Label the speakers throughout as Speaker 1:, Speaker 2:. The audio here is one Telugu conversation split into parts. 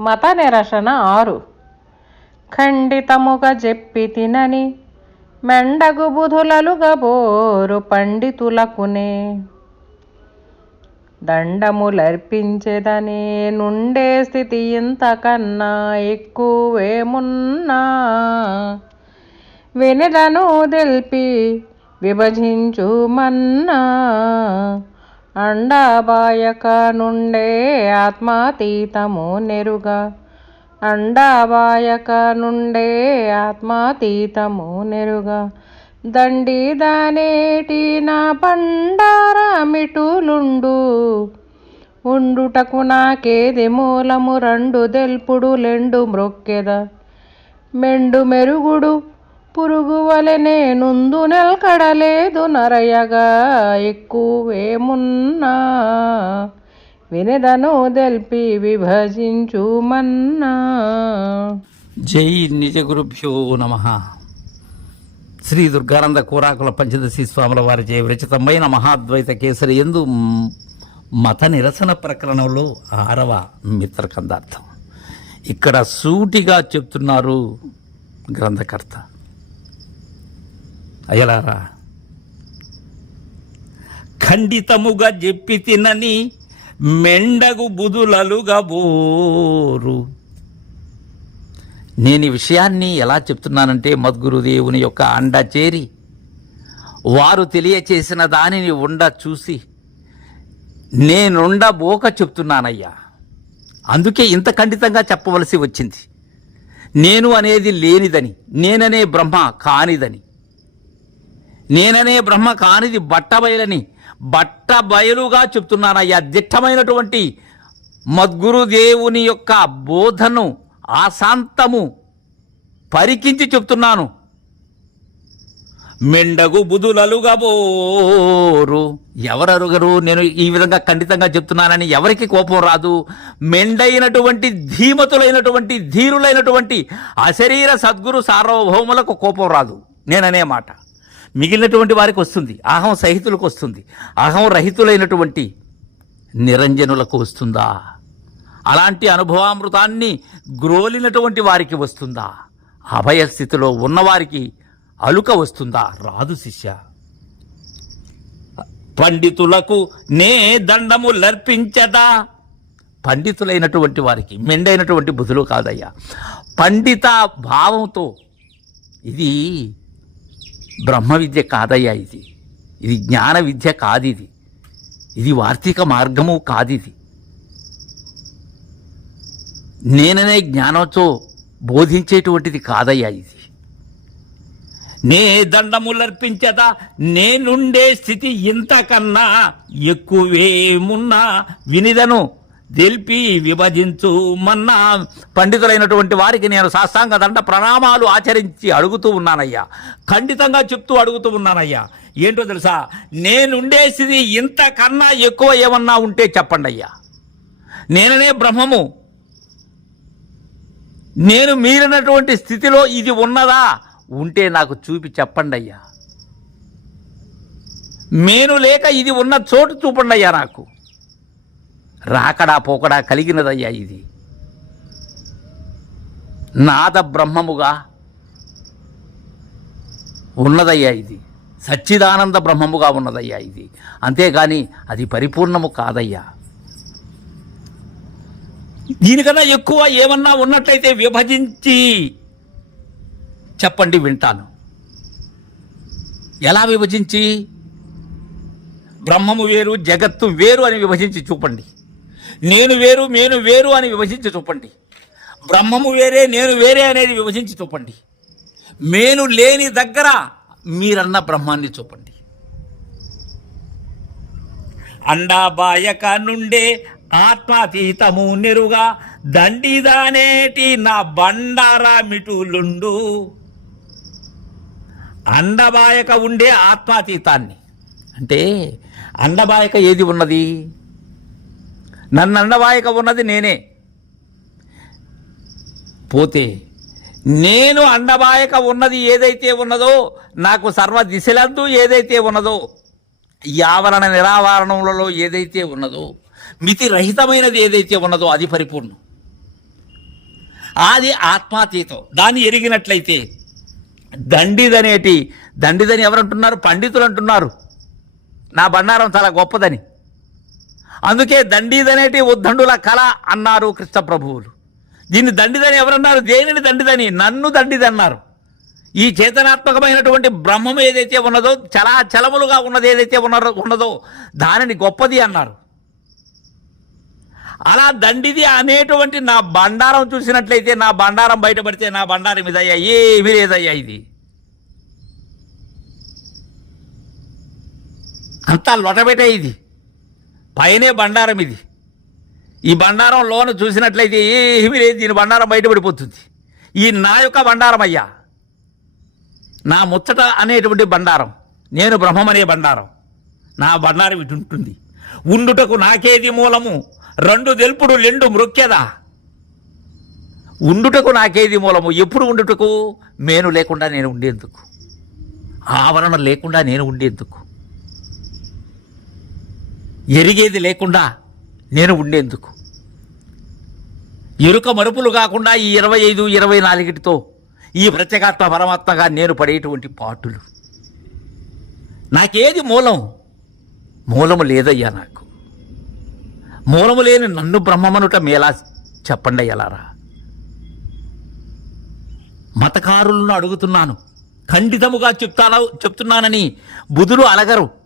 Speaker 1: మత నిరసన ఆరు. ఖండితముగా చెప్పి తినని మెండగు బుధులలుగా బోరు పండితులకునే. దండములర్పించెదనే నుండే స్థితి ఇంతకన్నా ఎక్కువేమున్నా. వినదను తెలిపి విభజించుమన్నా. అండాబాయక నుండే ఆత్మాతీతము నెరుగా. అండాబాయక నుండే ఆత్మాతీతము నెరుగా. దండి దానేటి నా పండారామిటులుండు ఉండుటకు నాకేది మూలము రెండు దెల్పుడు లెండు మ్రొక్కెద. మెండు మెరుగుడు పురుగు నేనుందు నెల్కడలేదు నరయగా ఎక్కువేమున్నా వినదను దెల్పి విభజించుమన్నా.
Speaker 2: జై నిజ గురుభ్యో నమ. శ్రీ దుర్గానంద కూరాకుల పంచదశి స్వాముల వారిచే విరచితమైన మహాద్వైత కేసరి ఎందు మత నిరసన ప్రకరణంలో ఆరవ మిత్రకందార్థం. ఇక్కడ సూటిగా చెప్తున్నారు గ్రంథకర్త. అయ్యలారా ఖండితముగా చెప్పి తినని మెండగు బుధులలుగా బోరు. నేను ఈ విషయాన్ని ఎలా చెప్తున్నానంటే మద్గురుదేవుని యొక్క అండ చేరి వారు తెలియచేసిన దానిని ఉండ చూసి నేనుండబోక చెప్తున్నానయ్యా. అందుకే ఇంత ఖండితంగా చెప్పవలసి వచ్చింది. నేను అనేది లేనిదని నేననే బ్రహ్మ కానిదని. నేననే బ్రహ్మ కానిది బట్టబయలని బట్టబయలుగా చెప్తున్నానయ్యా దిట్టమైనటువంటి మద్గురుదేవుని యొక్క బోధను ఆశాంతము పరికించి చెప్తున్నాను. మెండగు బుధులలుగబోరు. ఎవరరుగరు? నేను ఈ విధంగా ఖండితంగా చెప్తున్నానని ఎవరికి కోపం రాదు. మెండైనటువంటి ధీమతులైనటువంటి ధీరులైనటువంటి అశరీర సద్గురు సార్వభౌములకు కోపం రాదు. నేననే మాట. మిగిలినటువంటి వారికి వస్తుంది. అహం సహితులకు వస్తుంది. అహం రహితులైనటువంటి నిరంజనులకు వస్తుందా? అలాంటి అనుభవామృతాన్ని గ్రోలినటువంటి వారికి వస్తుందా? అభయ స్థితిలో ఉన్నవారికి అలుక వస్తుందా? రాదు శిష్య. పండితులకు నే దండము లర్పించదా? పండితులైనటువంటి వారికి మెండైనటువంటి బుధులు కాదయ్యా. పండిత భావంతో ఇది బ్రహ్మ విద్య కాదయ్యా ఇది. ఇది జ్ఞాన విద్య కాదిది. ఇది ఇది వార్తిక మార్గము కాదిది. నేననే జ్ఞానంతో బోధించేటువంటిది కాదయ్యా ఇది. నే దండములర్పించదా? నేనుండే స్థితి ఇంతకన్నా ఎక్కువేమున్నా? వినిదను. తెలిపి విభజించు మన్న. పండితులైనటువంటి వారికి నేను సాష్టాంగ దండ ప్రణామాలు ఆచరించి అడుగుతూ ఉన్నానయ్యా. ఖండితంగా చెప్తూ అడుగుతూ ఉన్నానయ్యా. ఏంటో తెలుసా? నేనుండే స్థితి ఇంతకన్నా ఎక్కువ ఏమన్నా ఉంటే చెప్పండి అయ్యా నేననే బ్రహ్మము. నేను మీరినటువంటి స్థితిలో ఇది ఉన్నదా? ఉంటే నాకు చూపి చెప్పండి అయ్యా నేను లేక ఇది ఉన్న చోటు చూపండి అయ్యా నాకు. రాకడా పోకడా కలిగినదయ్యా ఇది. నాద బ్రహ్మముగా ఉన్నదయ్యా ఇది. సచ్చిదానంద బ్రహ్మముగా ఉన్నదయ్యా ఇది. అంతేగాని అది పరిపూర్ణము కాదయ్యా. దీనికన్నా ఎక్కువ ఏమన్నా ఉన్నట్లయితే విభజించి చెప్పండి వింటాను. ఎలా విభజించి? బ్రహ్మము వేరు జగత్తు వేరు అని విభజించి చూపండి. నేను వేరు నేను వేరు అని విభజించి చూపండి. బ్రహ్మము వేరే నేను వేరే అనేది విభజించి చూపండి. నేను లేని దగ్గర మీరన్న బ్రహ్మాన్ని చూపండి. అండాబాయక నుండే ఆత్మాతీతము నెరుగా దండిదానేటి నా బండారామిటులుండు అండబాయక ఉండే ఆత్మాతీతాన్ని. అంటే అండబాయక ఏది ఉన్నది? నన్ను అండబాయక ఉన్నది నేనే. పోతే నేను అండబాయక ఉన్నది ఏదైతే ఉన్నదో నాకు సర్వ దిశలందు ఏదైతే ఉన్నదో ఈ ఆవరణ నిరావరణములలో ఏదైతే ఉన్నదో మితి రహితమైనది ఏదైతే ఉన్నదో అది పరిపూర్ణం. అది ఆత్మాతీతం దాన్ని ఎరిగినట్లయితే దండిదనేటి దండిదని ఎవరంటున్నారు? పండితులు అంటున్నారు నా బండారం చాలా గొప్పదని. అందుకే దండిదనేటి ఉద్దండుల కళ అన్నారు కృష్ణ ప్రభువులు దీన్ని దండిదని ఎవరన్నారు? దేనిని దండిదని? నన్ను దండిదన్నారు. ఈ చేతనాత్మకమైనటువంటి బ్రహ్మం ఏదైతే ఉన్నదో చలా చలములుగా ఉన్నది ఏదైతే ఉన్నదో ఉన్నదో దానిని గొప్పది అన్నారు. అలా దండిది అనేటువంటి నా బండారం చూసినట్లయితే నా బండారం బయటపడితే నా బండారం ఇదయ్యా ఏమీ లేదయ్యా ఇది. అంతా లొటబెట ఇది. పైనే బండారం ఇది. ఈ బండారం లోన చూసినట్లయితే ఏమీ లేదు దీని బండారం బయటపడిపోతుంది. ఈ నా యొక్క బండారం అయ్యా. నా ముచ్చట అనేటువంటి బండారం నేను బ్రహ్మమనే బండారం నా బండారం ఇటు ఉంటుంది. ఉండుటకు నాకేది మూలము? రెండు తెలుపుడు లెండు మృక్యదా ఉండుటకు నాకేది మూలము? ఎప్పుడు ఉండుటకు? మేను లేకుండా నేను ఉండేందుకు. ఆవరణ లేకుండా నేను ఉండేందుకు. ఎరిగేది లేకుండా నేను ఉండేందుకు. ఎరుక మరుపులు కాకుండా ఈ ఇరవై ఐదు ఇరవై నాలుగిటితో ఈ ప్రత్యేకాత్మ పరమాత్మగా నేను పడేటువంటి పాటులు. నాకేది మూలం? మూలము లేదయ్యా నాకు. మూలము లేని నన్ను బ్రహ్మమనుట మేలా చెప్పండి ఎలారా మతకారులను అడుగుతున్నాను. ఖండితముగా చెప్తాను చెప్తున్నానని బుధులు అలగరు.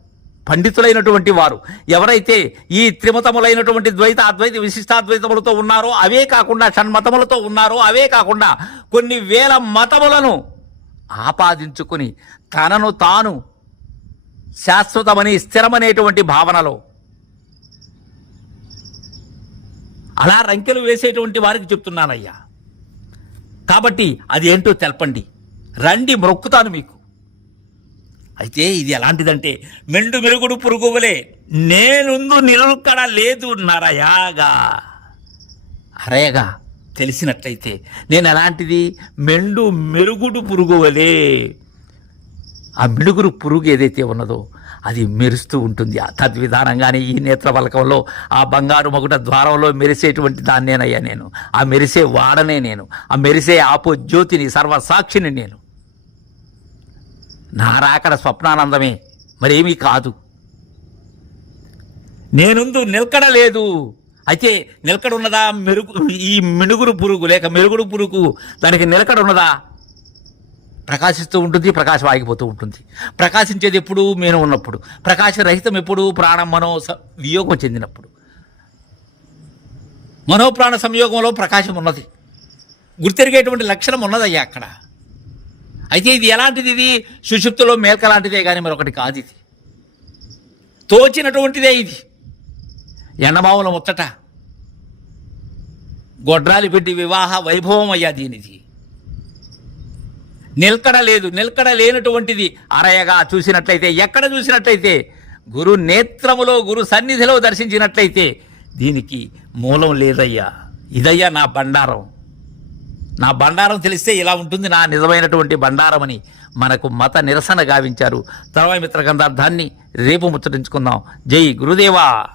Speaker 2: పండితులైనటువంటి వారు. ఎవరైతే ఈ త్రిమతములైనటువంటి ద్వైత అద్వైత విశిష్టాద్వైతములతో ఉన్నారో అవే కాకుండా షణ్మతములతో ఉన్నారో అవే కాకుండా కొన్ని వేల మతములను ఆపాదించుకుని తనను తాను శాశ్వతమని స్థిరమనేటువంటి భావనలో అలా రంకెలు వేసేటువంటి వారికి చెప్తున్నానయ్యా. కాబట్టి అది ఏంటో తెలపండి. రండి మొక్కుతాను మీకు. అయితే ఇది ఎలాంటిదంటే మెండు మెరుగుడు పురుగువలే నేనుందు నిలకడ లేదు నరయాగా. అరయగా తెలిసినట్లయితే నేను ఎలాంటిది? మెండు మెరుగుడు పురుగువలే ఆ మిడుగురు పురుగు ఏదైతే ఉన్నదో అది మెరుస్తూ ఉంటుంది. తద్విధానంగానే ఈ నేత్ర పలకంలో ఆ బంగారు మగుట ద్వారంలో మెరిసేటువంటి దాన్నేనయ్యా నేను. ఆ మెరిసే వాడనే నేను. ఆ మెరిసే ఆపో జ్యోతిని సర్వసాక్షిని నేను. నా రాకడ స్వప్నానందమే మరేమీ కాదు. నేనుందు నిలకడ లేదు. అయితే నిలకడ ఉన్నదా మెరుగు ఈ మినుగురు పురుగు లేక మెరుగుడు పురుగు దానికి నిలకడ ఉన్నదా ప్రకాశిస్తూ ఉంటుంది ప్రకాశం ఆగిపోతూ ఉంటుంది. ప్రకాశించేది ఎప్పుడు నేను ఉన్నప్పుడు. ప్రకాశరహితం ఎప్పుడు ప్రాణం మనో వియోగం చెందినప్పుడు. మనోప్రాణ సంయోగంలో ప్రకాశం ఉన్నది. గుర్తెరిగేటువంటి లక్షణం ఉన్నదయ్యా అక్కడ. అయితే ఇది ఎలాంటిది ఇది? సుషుప్తిలో మేల్క లాంటిదే కానీ మరొకటి కాదు ఇది. తోచినటువంటిదే ఇది. ఎండమావుల ముచ్చట. గొడ్రాలి బిడ్డి వివాహ వైభవం అయ్యా దీనిది. నిలకడ లేదు నిలకడ లేనటువంటిది. అరయగా చూసినట్లయితే ఎక్కడ చూసినట్లయితే గురు నేత్రములో గురు సన్నిధిలో దర్శించినట్లయితే దీనికి మూలం లేదయ్యా. ఇదయ్యా నా బండారం. నా బండారం తెలిస్తే ఇలా ఉంటుంది నా నిజమైనటువంటి బండారం అని మనకు మత నిరసన గావించారు. తర్వాత మిత్ర గంధార్థాన్ని రేపు ముచ్చటించుకుందాం. జై గురుదేవా!